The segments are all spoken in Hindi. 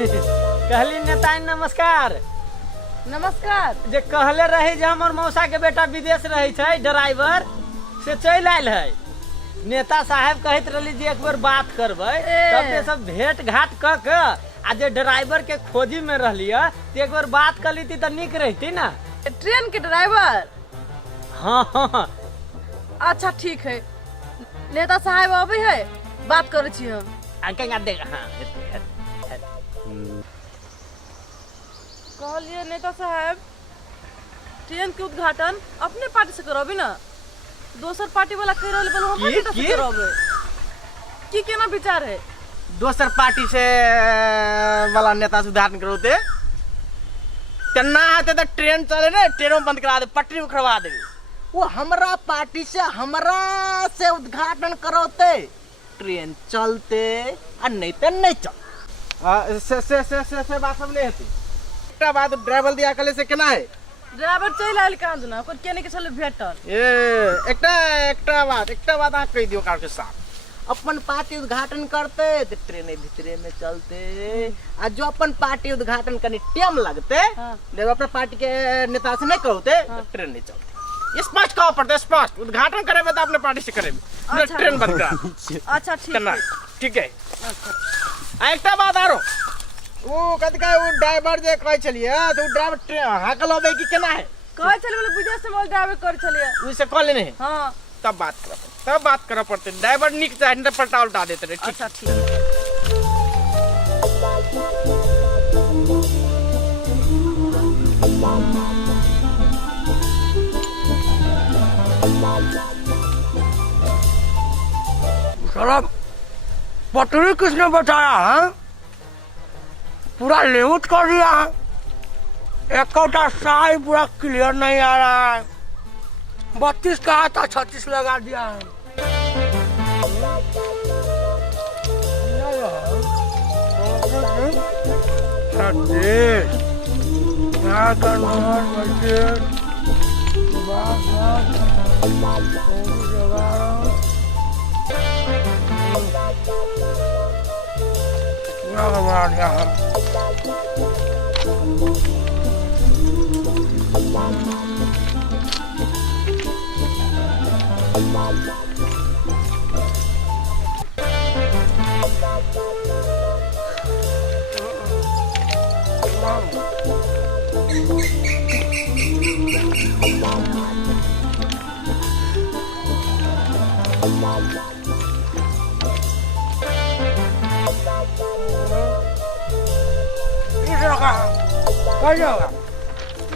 कहली नेता नमस्कार। नमस्कार। जे कहले रही जे हमर मौसा के बेटा विदेश रहे छै ड्राइवर से चल आयल है। नेता साहब कहत रही जे एक बार बात करबै तब ते सब भेंट घाट क के आ जे ड्राइवर के खोजी में रहलिए ते एक बार बात कर लीती त निक रहती ना। ट्रेन के ड्राइवर? हाँ। अच्छा ठीक है, नेता साहब अभी है, बात करे छी हम। कहलिए नेता साहब ट्रेन के उद्घाटन अपने पार्टी से करबी ना, दोसर पार्टी वाला कह रहल बोलो हम नेता से करबे। की केना विचार है? दोसर पार्टी से वाला नेता से उद्घाटन करोते तेना है तो ट्रेन चले ना, ट्रेनों बंद करा दे, पटरी में खड़वा दे। वो हमरा पार्टी से हमरा से उद्घाटन करोते ट्रेन चलते और नहीं तो नहीं चल। से बात सब नहीं होती। एकटा बात ड्राइवर दिया कले से केना है? ड्राइवर चल आइल कांद ना, कोन केने के चले भेटल। एकटा बात आ कह दियो कार के साथ। अपन पार्टी उद्घाटन करते तो ट्रेन भीतरे में चलते, आ जो अपन पार्टी उद्घाटन करने टाइम लगते जब अपने पार्टी के नेता से नहीं कहते तो ट्रेन नहीं चलते। स्पष्ट कहो पड़ते, स्पष्ट उद्घाटन करे तो अपने पार्टी से करे। अच्छा। ट्रेन बंद करा। अच्छा ठीक है। अच्छा एकटा बात आरो वो कद का वो ड्राइवर जे कह चलिए तो ड्राइवर हाकल होबे की केना है? कह चले बोले विदेश से मोल ड्राइवर कर चलिए उसे कॉल नहीं। हां तब बात करा पड़ते। ड्राइवर निक चाहे न पलटा उल्टा देते रहे। अच्छा ठीक। साला पटरी किसने बताया है? पूरा लेउट कर दिया है, एक साई पूरा क्लियर नहीं आ रहा है। 32 कहा था 36 लगा दिया है।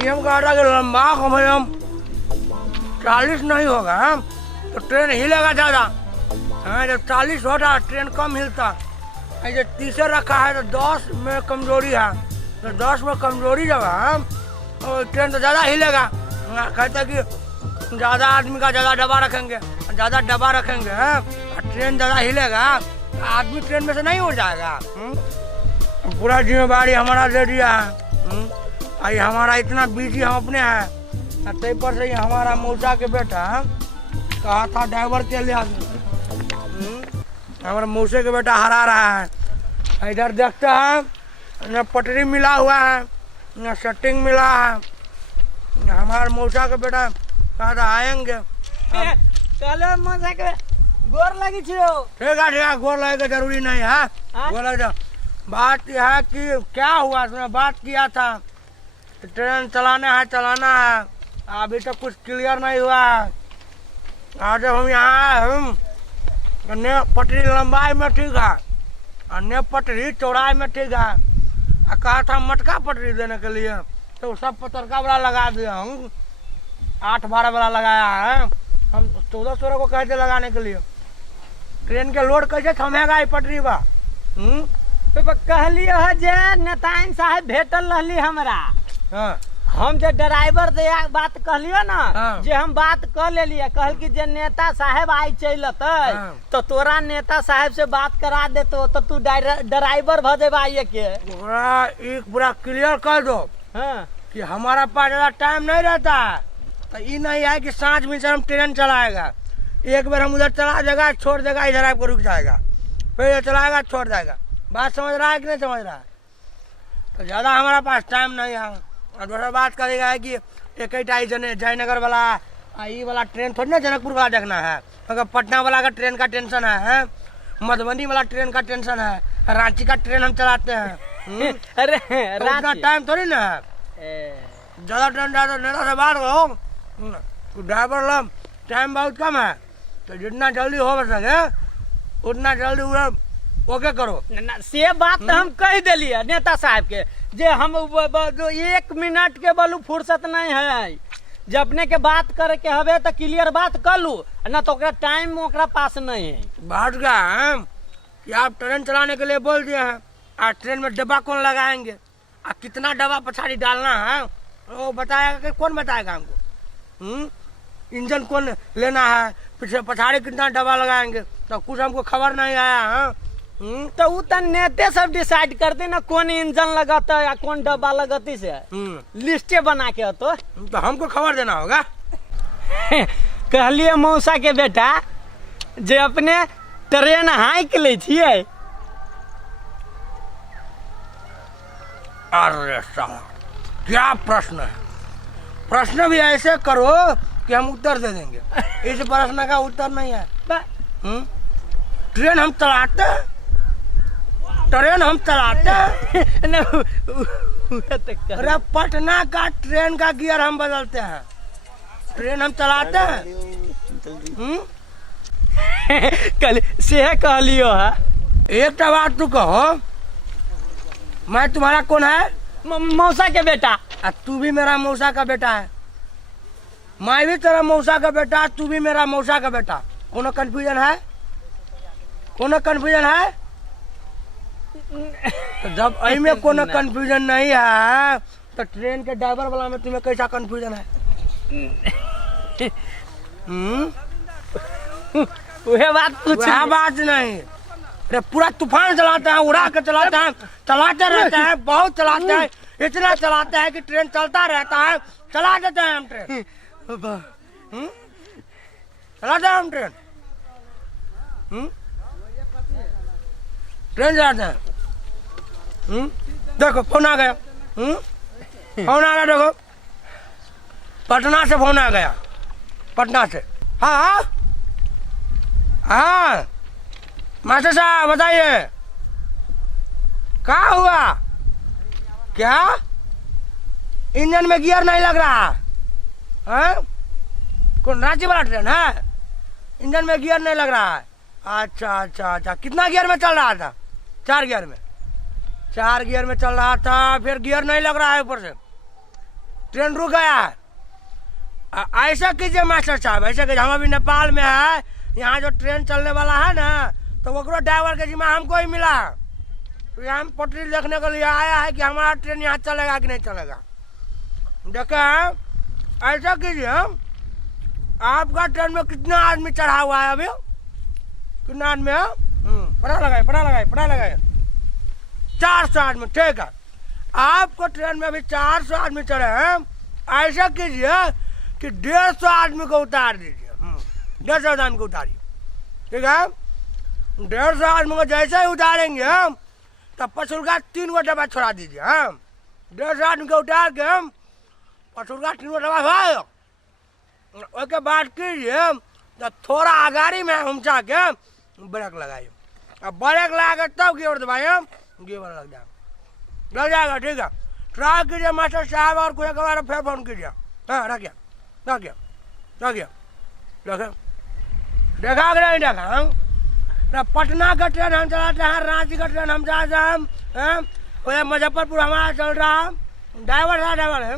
हम कहा था कि लंबा कम है, हम 40 नहीं होगा तो ट्रेन हिलेगा ज्यादा। जब 40 होता ट्रेन कम हिलता। जब 30 रखा है तो 10 में कमजोरी है, तो 10 में कमजोरी जब है तो ट्रेन तो ज्यादा हिलेगा। कहते कि ज्यादा आदमी का ज्यादा डब्बा रखेंगे, ज्यादा डब्बा रखेंगे ट्रेन ज्यादा हिलेगा, आदमी ट्रेन में से नहीं उड़ जाएगा। पूरा जिम्मेवारी हमारा दे दिया है। आई हमारा इतना बिजी हम अपने हैं, तय पर से हमारा मौसा के बेटा कहा था ड्राइवर के लिए हमारा मौसे के बेटा हरा रहा है। इधर देखते हैं न पटरी मिला हुआ है न सेटिंग मिला है। हमारे मौसा के बेटा कहा था आएंगे। चलो मौसा के गोर लगी छियो। ठीक है, गोर लगे के जरूरी नहीं है। गोर लगे बात यह है कि क्या हुआ, उसने बात किया था ट्रेन चलाना है, अभी तक कुछ क्लियर नहीं हुआ है। आज हम यहाँ ने पटरी लंबाई में ठीक है, अन्य पटरी चौड़ाई में ठीक है। कहा था मटका पटरी देने के लिए तो सब पतरका वाला लगा दिया, हम 8-12 वाला लगाया है। हम 14-16 को कहते लगाने के लिए। ट्रेन के लोड कैसे थमेगा ये पटरी बा? तो कहलिए जे नेताइन साहब भेटल रहली हमरा। हम जे ड्राइवर दे बात कहलियो ना, जे हम बात कर लेलिए, कहल कि जे नेता साहब आई चलते तो तोरा नेता साहब से बात करा देतो तो तू ड्राइवर भ जेबा। ये के पूरा क्लियर कर दो कि हमारा पास ज्यादा टाइम नहीं रहता है। तो ये नहीं है कि सांझ में से हम ट्रेन चलाएगा, एक बार हम उधर चला देगा छोड़ देगा, इधर आपको रुक जाएगा, फिर चलाएगा छोड़ जाएगा। बात समझ रहा है कि नहीं समझ रहा है? तो ज़्यादा हमारा पास टाइम नहीं है। और दूसरा बात करेगा है कि एक ही टाइम जयनगर वाला ये वाला ट्रेन थोड़ी ना जनकपुर वाला देखना है, अगर पटना वाला का ट्रेन का टेंशन है, मधुबनी वाला ट्रेन का टेंशन है, रांची का ट्रेन हम चलाते हैं। अरे तो उतना टाइम थोड़ी ना है। ज़्यादा ट्रेन ज़्यादा नेता से बात करो, ड्राइवर लोग टाइम बहुत कम है, तो जितना जल्दी हो सके उतना जल्दी ओके करो। से बात तो हम कह दिलिए नेता साहब के, जे हम 1 मिनट के बोलू फुर्सत नहीं है, जब अपने के बात करे के हवे तो क्लियर बात कर लू, ना तो टाइम ओकरा पास नहीं है। बात क्या है कि आप ट्रेन चलाने के लिए बोल दिए हैं, और ट्रेन में डब्बा कौन लगाएंगे, और कितना डब्बा पछाड़ी डालना है वो बताएगा कि कौन बताएगा हमको? इंजन कौन लेना है, पीछे पछाड़ी कितना डब्बा लगाएंगे, तो कुछ हमको खबर नहीं आया है। तो वो तो नेते सब डिसाइड करते ना कौन इंजन लगाता है या कौन डब्बा लगाती से लिस्टे बना के तो हमको खबर देना होगा। कहलिए मौसा के बेटा जे अपने ट्रेन हाइक ले छिए। अरे साला क्या प्रश्न है, प्रश्न भी ऐसे करो कि हम उत्तर दे देंगे। इस प्रश्न का उत्तर नहीं है। ट्रेन हम चलाते हैं, ट्रेन हम चलाते हैं। अरे पटना का ट्रेन का गियर हम बदलते हैं, ट्रेन हम चलाते हैं। कल से कहलियो है। एक बात तू कहो, मैं तुम्हारा कौन है? मौसा के बेटा। तू भी मेरा मौसा का बेटा है, मैं भी तेरा मौसा का बेटा, तू भी मेरा मौसा का बेटा। कोनो कंफ्यूजन है? कोनो कंफ्यूजन है? तो जब आई में कोनो कंफ्यूजन नहीं है तो ट्रेन के ड्राइवर वाला में तुम्हें कैसा कंफ्यूजन है? वह बात पूछ, वह बात नहीं। अरे पूरा तूफान चलाते हैं, उड़ा के चलाते हैं, चलाते रहते हैं, बहुत चलाते हैं, इतना चलाते हैं कि ट्रेन चलता रहता है। चला देते हैं हम ट्रेन, चलाते हैं हम ट्रेन, ट्रेन चलाते हैं। देखो फोन आ गया, फोन आ गया, देखो पटना से फोन आ गया, पटना से। हाँ हाँ मास्टर साहब बताइए क्या हुआ? क्या इंजन में गियर नहीं लग रहा है? कौन रांची वाला ट्रेन है? इंजन में गियर नहीं लग रहा है? अच्छा अच्छा अच्छा, कितना गियर में चल रहा था? 4 गियर में, 4 गियर में चल रहा था, फिर गियर नहीं लग रहा है, ऊपर से ट्रेन रुक गया है। ऐसा कीजिए मास्टर साहब, ऐसा कीजिए, हम अभी नेपाल में है, यहाँ जो ट्रेन चलने वाला है ना, तो वो ड्राइवर के जिम्मा हमको ही मिला। तो हम पटरी देखने के लिए आया है कि हमारा ट्रेन यहाँ चलेगा कि नहीं चलेगा। देखें ऐसा कीजिए, आपका ट्रेन में कितना आदमी चढ़ा हुआ है अभी? कितना आदमी है? पता लगाए, पता लगाए, पता लगाए। 400 आदमी, ठीक है। आपको ट्रेन में अभी 400 आदमी चढ़े हैं। ऐसा कीजिए कि 150 आदमी को उतार दीजिए, 150 आदमी को उतारिए, ठीक है। 150 आदमी को जैसे ही उतारेंगे तब पसुलका 3 गो डब्बा छोड़ा दीजिए। 150 आदमी को उतार के पसुलका 3 गो डब्बा भाई, उसके बाद कीजिए तो थोड़ा आगाड़ी में हम के ब्रेक लगाइए। अब ब्रेक लगा के तब गियर दबाइए, गियर लग जाएगा, ठीक है। ट्राई कीजिए मास्टर साहब, और कोई बार फिर फोन कीजिए। हाँ रखिए, रखिए, रखिए, देखें देखा कि नहीं देखा? पटना का ट्रेन हम चलाते हैं, रांची का ट्रेन हम चलाते हैं, मुजफ्फरपुर हमारा चल रहा है, ड्राइवर है,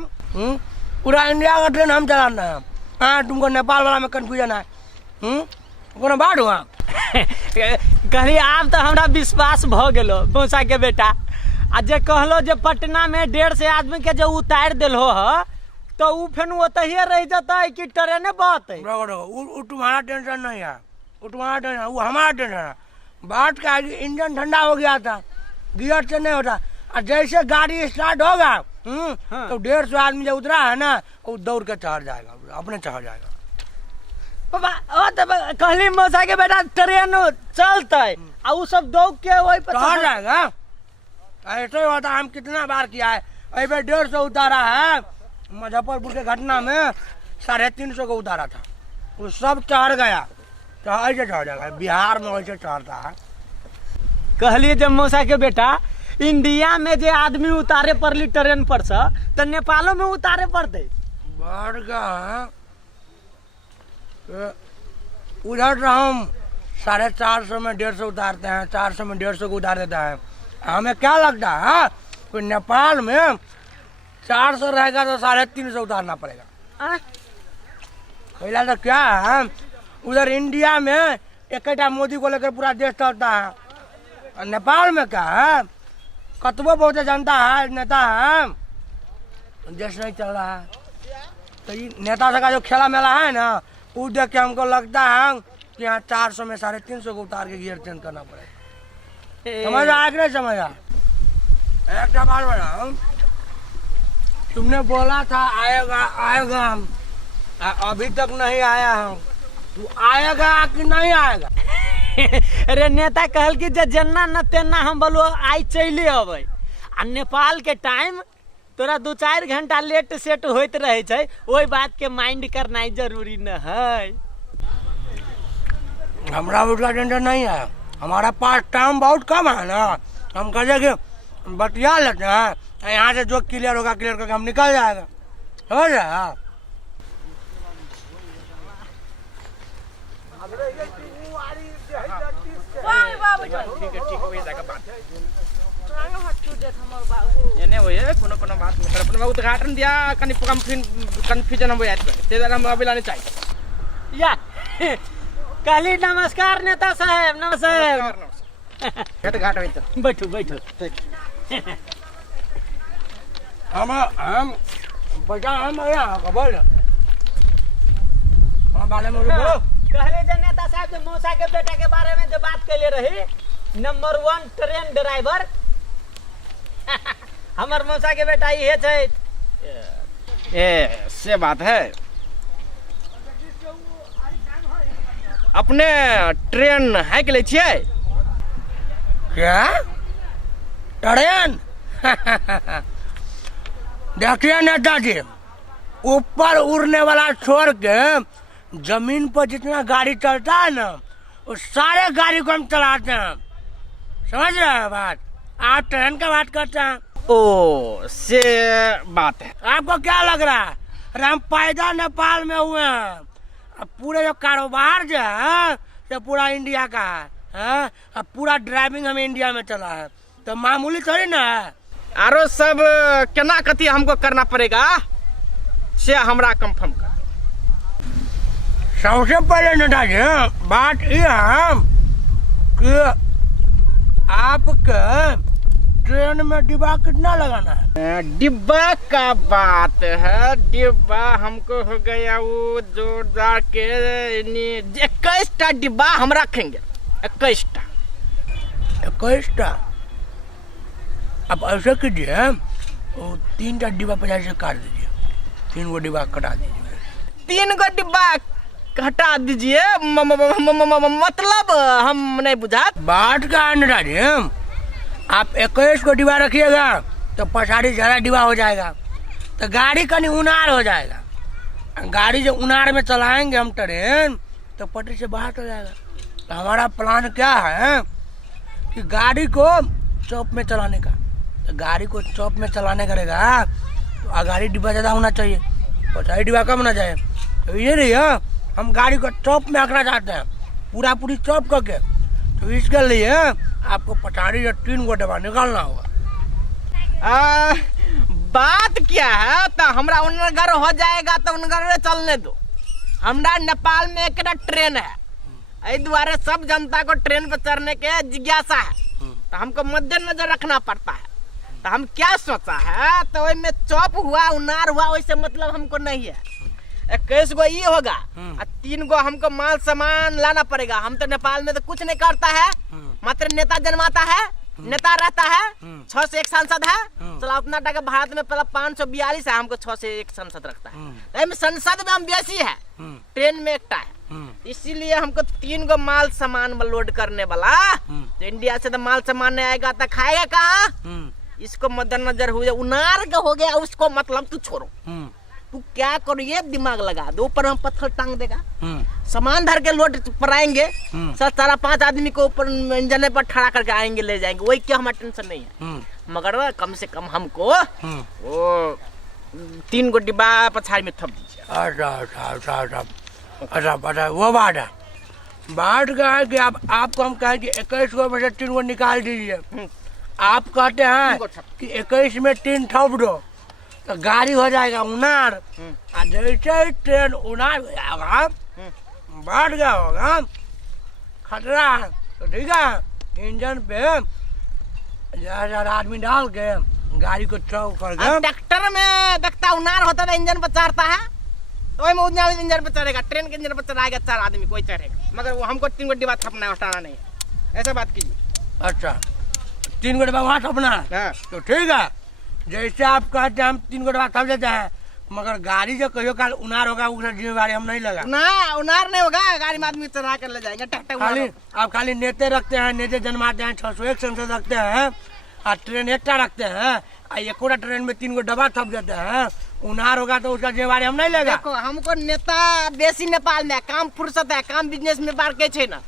पूरा इंडिया का ट्रेन हम चलाना है। हाँ तुमको नेपाल वाला में कंफ्यूजन है, कोनो बात हुआ? कहली आब तो हमरा विश्वास भ गेलो मौसा के बेटा। आ जे कहलो जे पटना में 150 आदमी के जो उतार दिलो ह, तो उ फिर ओतहिए रह जाता है कि ट्रेने बहते? वो तुम्हारा टेंशन नहीं है, वो तुम्हारा टेंशन, वो हमारा टेंशन है। बात का इंजन ठंडा हो गया था, गियर से नहीं होता, और जैसे गाड़ी स्टार्ट होगा तो 150 आदमी जो उतरा है ना, वो दौड़ के चढ़ जाएगा, अपने चढ़ जाएगा। कहली मौसा के बेटा ट्रेन चलते आ उ सब दौड़ के वही पर चढ़ जाएगा, ऐसे ही होता, हम कितना बार किया है। अभी 150 उतारा है, मुजफ्फरपुर के घटना में 350 को उतारा था, वो सब चढ़ गया। तो ऐसे चढ़ जाएगा, बिहार में वैसे चढ़ता है। कहलिए जब मौसा के बेटा इंडिया में जे आदमी उतारे पड़ली ट्रेन पर से, तो नेपालों में उतारे पड़ते। बढ़ गया उधर तो हम 450 में 150 उतारते हैं, 400 में 150 को उतार देता है। हमें क्या लगता है कोई नेपाल में 400 रहेगा तो 350 उतारना पड़ेगा। पहला तो क्या है, उधर इंडिया में एक मोदी को लेकर पूरा देश चलता है, और नेपाल में क्या है, कतबो बहुत जनता है, नेता है, देश नहीं चल रहा है। तो ये नेता से का जो खेला मेला है ना, वो देख के हमको लगता है कि यहाँ 400 में 350 को उतार के गियर चेंज करना पड़ेगा। समझ आया कि नहीं समझ आया? एक बात बताओ, तुमने बोला था आएगा आएगा, अभी तक नहीं आया हूँ। तू आएगा कि नहीं आएगा? अरे नेता कहल कि जे जन्ना न तेना हम बोलो आई चले अबै, आ नेपाल के टाइम तोरा 2-4 घंटा लेट सेट होते रहे छै, वही बात के माइंड करना जरूरी न है। हमरा उसका टेंशन नहीं है, हमारा पास टाइम बहुत कम है ना, हम कहे कि बतिया लेते हैं, यहाँ से जो क्लियर होगा क्लियर करके हम निकल जाएगा, हो जाएगा। एने होय कोनो कोनो बात में अपन बाबू उद्घाटन दिया कनी कंफ्यूजन हम याद ते जरा हम अभी लाने चाहिए या कहली नमस्कार नेता साहब, नमस्कार। भेट घाट होई तो बैठो बैठो। हम बचा हम यहाँ बोल बारे में बोलो। कहले जे नेता साहब जे मौसा के बेटा के बारे में जो बात कैले रही, नंबर 1 ट्रेन ड्राइवर हमर मौसा के बेटा ये छै। ए से बात है, अपने ट्रेन है के ले छिए क्या ट्रेन? देखिए नेताजी, ऊपर उड़ने वाला छोड़ के जमीन पर जितना गाड़ी चलता है ना, वो सारे गाड़ी को हम चलाते हैं, समझ रहे हैं बात? आप ट्रेन का बात करते हैं। ओ से बात है। आपको क्या लग रहा है? अरे हम पैदा नेपाल में हुए हैं, अब पूरे जो कारोबार जो है तो पूरा इंडिया का है, अब पूरा ड्राइविंग हमें इंडिया में चला है, तो मामूली थोड़ी ना है। आरो सब केना कथी हमको करना पड़ेगा से हमरा कंफर्म कर। सबसे पहले नेताजी बात यह है कि आपके ट्रेन में डिब्बा कितना लगाना है? डिब्बा का बात है, डिब्बा हमको हो गया वो जोरदार के 21टा डिब्बा हम रखेंगे। 21टा। अब ऐसा कीजिए, 3टा डिब्बा 50 से काट दीजिए, 3 गो डिब्बा कटा दीजिए। 3 गो डिब्बा हटा दीजिए, मतलब हम नहीं बुझा बात का है नेताजी, आप 21 को डिब्बा रखिएगा तो पछाड़ी ज्यादा डिब्बा हो जाएगा, तो गाड़ी कहीं उनार हो जाएगा। गाड़ी जो उनार में चलाएंगे हम ट्रेन, तो पटरी से बाहर हो जाएगा। तो हमारा प्लान क्या है कि गाड़ी को चौक में चलाने का, तो गाड़ी को चौक में चलाने करेगा तो आगाड़ी डिब्बा ज़्यादा होना चाहिए, पछाड़ी डिब्बा कम होना चाहिए। तो ये नहीं है, हम गाड़ी को चौक में रखना चाहते हैं, पूरा पूरी चौक करके, तो इसके लिए आपको पछाड़ी या 3 गो डिब्बा निकालना होगा। बात क्या है, तो हमरा उनगर हो जाएगा तो उनगर चलने दो। हमरा नेपाल में एक ट्रेन है, इस द्वारा सब जनता को ट्रेन पर चढ़ने के जिज्ञासा है, तो हमको मद्देनजर रखना पड़ता है। तो हम क्या सोचा है, तो वही में चौप हुआ उनार हुआ वैसे मतलब हमको नहीं है। 21 गो ये होगा और 3 गो हमको माल सामान लाना पड़ेगा। हम तो नेपाल में तो कुछ नहीं करता है, मात्र नेता जन्माता है, नेता रहता है, 6 से 1 सांसद है। चलो अपना टका भारत में पहला 542 है, हमको 6 से 1 संसद रखता है। संसद में हम बेसी है, ट्रेन में एकटा है, इसीलिए हमको 3 गो माल सामान लोड करने वाला। तो इंडिया से तो माल सामान नहीं आएगा तो खाएगा कहाँ? इसको मद्देनजर हुए उनार का हो गया उसको मतलब तू छोड़ो। तू क्या करो ये दिमाग लगा दो, ऊपर हम पत्थर टांग देगा, सामान धर के लोड पर आएंगे, 4-5 आदमी को ऊपर इंजन पर खड़ा करके आएंगे ले जाएंगे, वही क्या हमारा टेंशन नहीं है। मगर कम से कम हमको वो 3 गो डिब्बा पछाड़ी में थप दीजिए। अच्छा वो बात है, बात का है कि आपको हम कहें कि 21 गो में से 3 गो निकाल दीजिए, आप कहते हैं कि 21 में 3 ठप दो तो गाड़ी हो जाएगा उनार, और जैसे ही ट्रेन उनार हो जाएगा बढ़ गया होगा खतरा है, तो ठीक है इंजन पे 1000 आदमी डाल के गाड़ी को चौक कर ट्रैक्टर में देखता उनार होता था इंजन पर चढ़ता है, तो वही में इंजन पर चढ़ेगा, ट्रेन के इंजन पर चढ़ाएगा 4 आदमी कोई चढ़ेगा, मगर वो हमको 3 गो डिब्बा थपना हटाना नहीं है, ऐसा बात कीजिए। अच्छा 3 गो डिब्बा वहाँ थपना है, तो ठीक है जैसे आप कहते हैं हम 3 गो डिब्बा थप देते हैं, मगर गाड़ी जो कहियो काल उनार होगा उसका जिम्मेवारी हम नहीं लगा ना, उनार नहीं होगा, गाड़ी में आदमी चढ़ा कर ले जाएंगे ट्रैक्टर। खाली आप खाली नेते रखते हैं, नेते जन्माते हैं, 601 संसद रखते हैं, और ट्रेन एकटा रखते हैं, और एक ट्रेन में 3 गो डब्बा थप देते हैं, उनार होगा तो उसका जिम्मेवारी हम नहीं लेगा। देखो हमको नेता बेसी नेपाल में काम फुर्सत है, काम बिजनेस में बार के छे ना,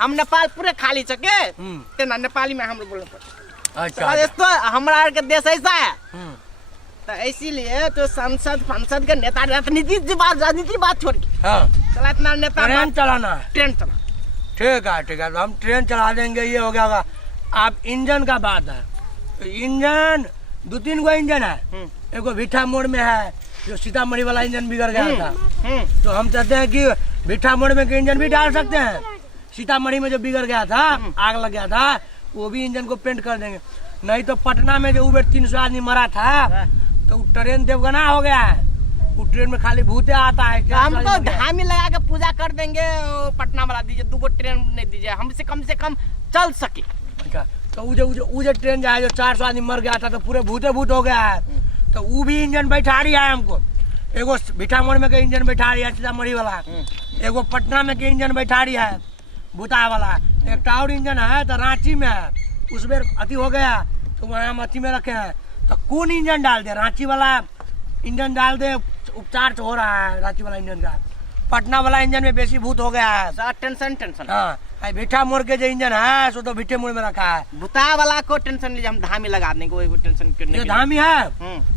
हम नेपाल पूरे खाली सके तेना नेपाली में हम बोलना पड़ता। अच्छा तो हमारा के देश ऐसा है, तो इसीलिए तो संसद के नेता राजनीति बात छोड़ के चला इतना नेता ट्रेन चलाना है, ट्रेन चला। ठीक है तो हम ट्रेन चला देंगे, ये हो गया होगा। आप इंजन का बात है, तो इंजन 2-3 गो इंजन है, एगो भिट्ठा मोड़ में है जो सीतामढ़ी वाला इंजन बिगड़ गया था, तो हम चाहते हैं कि भिट्ठा मोड़ में के इंजन भी डाल सकते हैं, सीतामढ़ी में जो बिगड़ गया था आग लग गया था वो भी इंजन को पेंट कर देंगे। नहीं तो पटना में जो उबेर 300 आदमी मरा था तो ट्रेन देवगना हो गया है, वो ट्रेन में खाली भूते आता है। हमको धामी लगा के पूजा कर देंगे, पटना वाला दीजिए, 2 गो ट्रेन नहीं दीजिए, हमसे कम से कम चल सके। अच्छा तो वो जो ट्रेन जाए जो 400 आदमी मर गया था तो पूरे भूते भूत हो गया है, तो वो भी इंजन बैठा रही है हमको, एगो भिट्ठा मोड़ में के इंजन बैठा रही है सीतामढ़ी वाला, एगो पटना में के इंजन बैठा रही है भूता वाला, एक और इंजन है तो रांची में है, उसमें अति हो गया तो वहाँ हम अति में रखे हैं, तो कौन इंजन डाल दे? रांची वाला इंजन डाल दे, उपचार हो रहा है रांची वाला इंजन का, पटना वाला इंजन में बेसी भूत हो गया है, टेंशन। हाँ भिट्ठा मोड़ के जो इंजन है सो तो भिट्ठे मोड़ में रखा है, भूता वाला को टेंशन लीजिए, हम धामी लगा देंगे, कोई टेंशन जो धामी है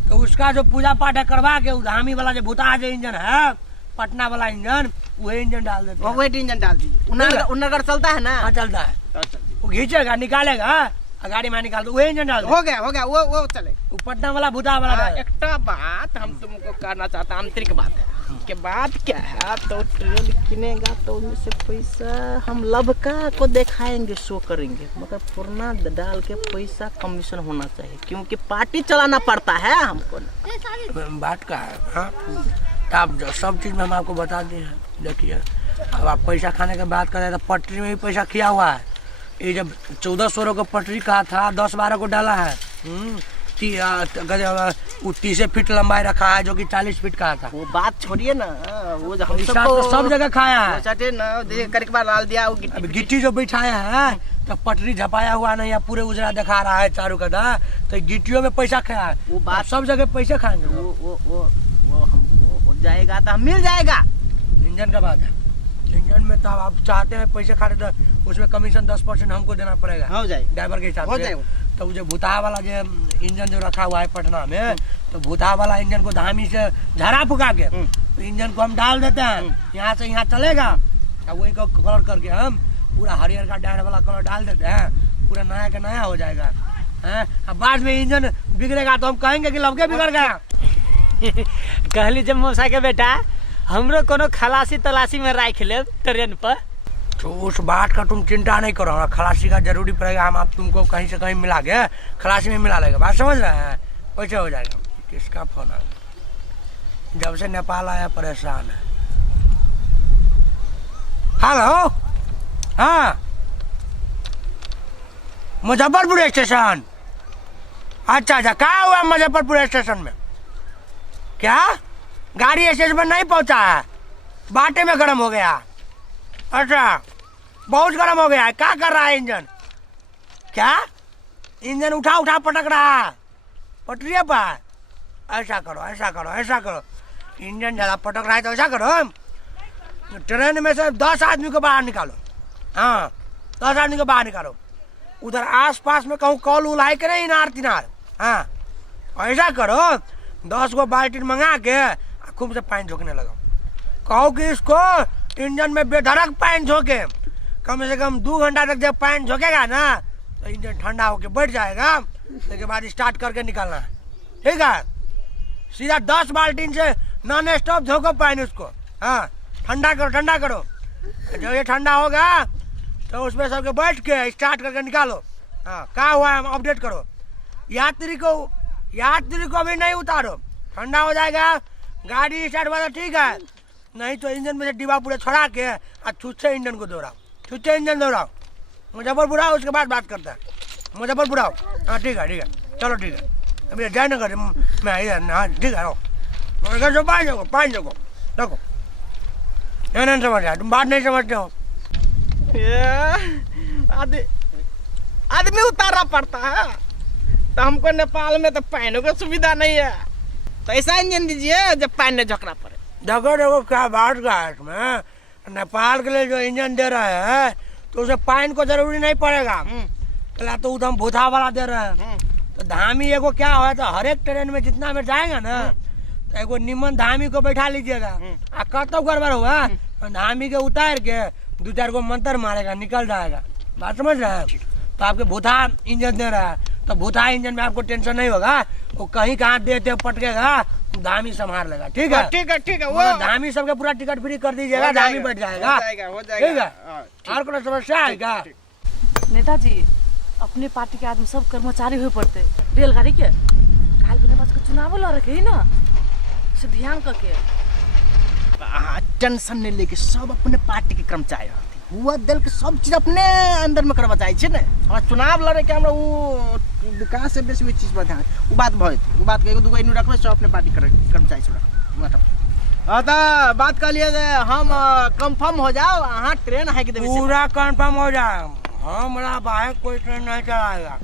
तो उसका जो पूजा पाठ है करवा के धामी वाला जो भूता जो इंजन है पटना वाला इंजन वही इंजन डाल देते हैं, वही इंजन डाल दीजिए। उन्नागढ़ चलता है ना? हाँ चलता है, वो खींचेगा निकालेगा गाड़ी में निकाल दो, वही इंजन डाल हो गया वो चले। वो पटना वाला भूता वाला। एक बात हम तुमको करना चाहता, आंतरिक बात है के बात क्या है, तो ट्रेन किनेगा तो उनमें से पैसा हम लभका को दिखाएंगे, शो करेंगे, मगर पुरना डाल के पैसा कमीशन होना चाहिए, क्योंकि पार्टी चलाना पड़ता है हमको ना। बात का है आप सब चीज में हम आपको बता दिए हैं। देखिए अब आप पैसा खाने की बात करें तो पटरी में भी पैसा किया हुआ है, ये जब 1400 को पटरी कहा था 10-12 को डाला है, 30 फीट लंबाई रखा है जो कि 40 फीट का था। वो बात छोड़िए ना, वो जो हम तो सब जगह खाया है, डाल दिया, अब गिट्टी जो बिछाया है तो पटरी झपाया हुआ नहीं है, पूरे उजरा दिखा रहा है चारों कदा, तो गिट्टियों में पैसा खाया है, वो बात सब जगह पैसे खाएंगे, वो हमको हो जाएगा तो हम मिल जाएगा। इंजन का बात है, इंजन में तो आप चाहते हैं पैसे खा रहे तो उसमें कमीशन 10% हमको देना पड़ेगा, हो जाएगा ड्राइवर के हिसाब से। तो जो भूता वाला जो इंजन जो रखा हुआ है पटना में, तो भूता वाला इंजन को धामी से झरा फुका के तो इंजन को हम डाल देते हैं, यहाँ से यहाँ चलेगा, वही को कलर करके हम पूरा हरियर का डायर वाला कलर डाल देते हैं, पूरा नया का नया हो जाएगा। अब बाद में इंजन बिगड़ेगा तो हम कहेंगे कि लवके बिगड़ गया। कहली जब मौसा के बेटा हमरो कोनो खलासी तलाशी में राख ले ट्रेन पर, तो उस बात का तुम चिंता नहीं करो, खलासी का जरूरी पड़ेगा, हम आप तुमको कहीं से कहीं मिला के खलासी में मिला लेगा, बात समझ रहे हैं? कैसे हो जाएगा? किसका फोन आ गया? जब से नेपाल आया परेशान है। हेलो, हाँ मुजफ्फरपुर स्टेशन, अच्छा कहाँ हुआ मुजफ्फरपुर स्टेशन में? क्या गाड़ी स्टेशन पर नहीं पहुंचा है, बाटे में गर्म हो गया? अच्छा बहुत गर्म हो गया है, क्या कर रहा है इंजन? क्या इंजन उठा उठा पटक रहा पटरिया पर। ऐसा करो ऐसा करो ऐसा करो, इंजन ज़्यादा पटक रहा है तो ऐसा करो, ट्रेन में से 10 आदमी को बाहर निकालो। हाँ 10 आदमी को बाहर निकालो, उधर आसपास में कहूँ कॉल उलाई के नहीं इनार तिनार। हाँ ऐसा करो 10 गो बाल्टी मंगा के खूब से पानी झोंकने लगाओ। कहो कि इसको इंजन में बेधड़क पानी झोंके, कम से कम 2 घंटा तक जब पानी झोंकेगा ना तो इंजन ठंडा होके बैठ जाएगा, उसके बाद स्टार्ट करके निकलना है। ठीक है, सीधा 10 बाल्टीन से नॉन स्टॉप झोंको पानी उसको। हाँ ठंडा करो ठंडा करो, जब ये ठंडा होगा तो उसमें सबके बैठ के स्टार्ट करके निकालो। हाँ क्या हुआ है अपडेट करो। यात्री को अभी नहीं उतारो, ठंडा हो जाएगा गाड़ी स्टार्ट हुआ तो ठीक है, नहीं तो इंजन में से डिब्बा पूरे छोड़ा के और छुच्छे इंजन को दौड़ाओ, छुच्छे इंजन दौड़ाओ। मुजफ्फरपुर आओ, उसके बाद बात करते हैं। मुजफ्फरपुर आओ। हाँ ठीक है चलो ठीक है, अभी जयनगर मैं इधर। हाँ ठीक है, रहो पाँच जगो रखो। ये नहीं समझ रहा, तुम बात नहीं समझते हो। आदमी उतारना पड़ता है, तो हमको नेपाल में तो पैनों की सुविधा नहीं है, तो ऐसा इंजन दीजिए जब पैन ने झोंकना पड़े। देखो क्या बात का है इसमें, नेपाल के लिए जो इंजन दे रहे हैं तो उसे पानी को जरूरी नहीं पड़ेगा, तो उधम भूथा वाला दे रहे हैं। तो धामी एगो क्या हुआ, तो हर एक ट्रेन में जितना में जाएगा ना तो एगो निमन धामी को बैठा लीजिएगा। आ कतो गड़बड़ हुआ धामी के उतार के 2-4 गो मंत्र मारेगा, निकल जाएगा। बात समझ रहे हैं। तो आपके भूथा इंजन दे रहा है, तो भूथा इंजन में आपको टेंशन नहीं होगा, वो कहीं कहाँ देते पटकेगा, धामी संभाल लेगा। ठीक है ठीक है वो धामी सबके पूरा टिकट फ्री कर दीजिएगा, धामी बैठ जाएगा। ठीक है, और कोई समस्या है क्या? नेताजी अपने पार्टी के आदमी सब कर्मचारी हुए पड़ते रेलगाड़ी के काल बिना बात का चुनाव लड़ रखे ही ना, से ध्यान करके। टेंशन नहीं लेके सब अपने पार्टी के कर्मचारी हुआ दल के सब चीज अपने अंदर में करवा चाहे ना। हमरा चुनाव लड़े के हमरा वो विकास से बेसी चीज पर ध्यान, वो बात भय वो बात के 2 इनु रखबे सब अपने पार्टी कर्मचारी छोड़ा बताओ। तो बात कर लिए हम कंफर्म हो जाओ, हाँ ट्रेन है कि पूरा कंफर्म हो जाए। हमारा बाहर कोई ट्रेन नहीं चलाएगा,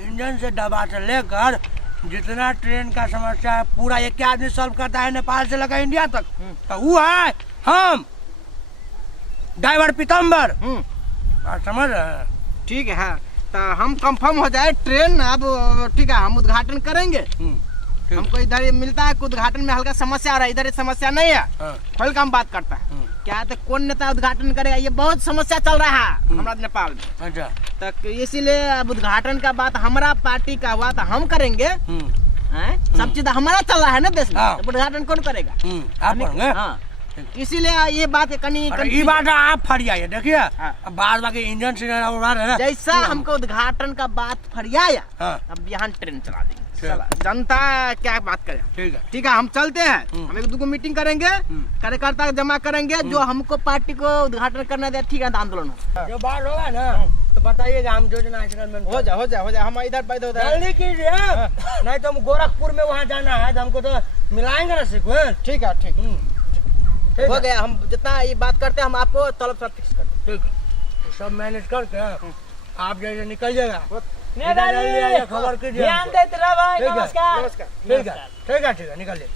इंजन से डब्बा से लेकर जितना ट्रेन का समस्या है पूरा एक आदमी सॉल्व करता है, नेपाल से लेकर इंडिया तक। तो वो है हम ड्राइवर पीतम्बर। समझ रहे हैं? ठीक है। हाँ तो हम कंफर्म हो जाए ट्रेन अब, ठीक है हम उद्घाटन करेंगे। हमको इधर मिलता है उद्घाटन में हल्का समस्या आ रहा है, इधर समस्या नहीं है। खोल का हम बात करता है क्या, तो कौन नेता उद्घाटन करेगा, ये बहुत समस्या चल रहा है हमारा नेपाल में। अच्छा, तो इसीलिए अब उद्घाटन का बात हमारा पार्टी का हुआ तो हम करेंगे। सब चीज हमारा चल रहा है ना देश में, उद्घाटन कौन करेगा? आप करेंगे। हाँ इसीलिए ये बात ये बात आप फरियाइए। देखिए बाद बाकी इंजन से उड़ा रहे ना, जैसा हमको उद्घाटन का बात फरियाया अब यहाँ ट्रेन चला देंगे। जनता क्या बात करे। ठीक है हम चलते हैं, हम 1-2 मीटिंग करेंगे, कार्यकर्ता जमा करेंगे, जो हमको पार्टी को उद्घाटन करना दे। ठीक है आंदोलन जो बात होगा ना तो बताइएगा, हम योजना हो जाए हम इधर जल्दी कीजिए, नहीं तो हम गोरखपुर में वहाँ जाना है तो हमको तो मिलाएंगे ना सीक्वेंस। ठीक है ठीक हो गया, हम जितना ये बात करते हैं हम आपको तलब सब फिक्स कर दें। ठीक है, सब मैनेज करके आप जैसे निकल जाएगा खबर कीजिए, ध्यान देते रहो भाई। नमस्कार। ठीक है निकलिए।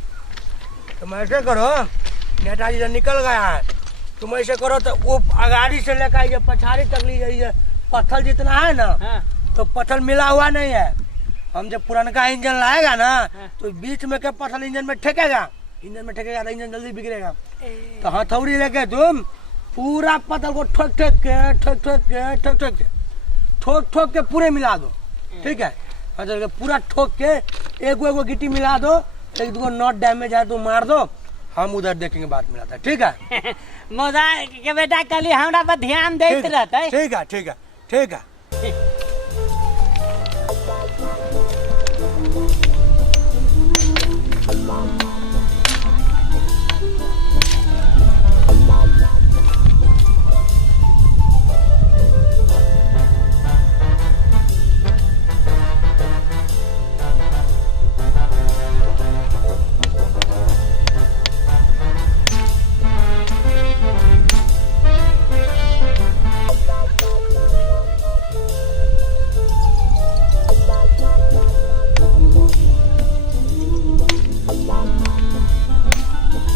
तुम ऐसे करो, नेताजी जब निकल गया है तुम ऐसे करो तो वो अगाड़ी से लेकर ये पछाड़ी तक ली जाइए, पत्थर जितना है ना तो पत्थर मिला हुआ नहीं है। हम जब पुराना इंजन लाएगा ना तो बीच में के पत्थर इंजन में ठेकेगा, इंजन में ठेकेगा तो इंजन जल्दी बिगड़ेगा। तो हथौड़ी लेके तुम पूरा पत्थर को ठोक के पूरे मिला दो। ठीक है, पूरा ठोक के एगो गिट्टी मिला दो, 1-2 नॉट डैमेज है तो मार दो, हम उधर देखेंगे बात मिलाता है। ठीक है मजा के बेटा कल हमरा पर ध्यान देते रहता है। ठीक है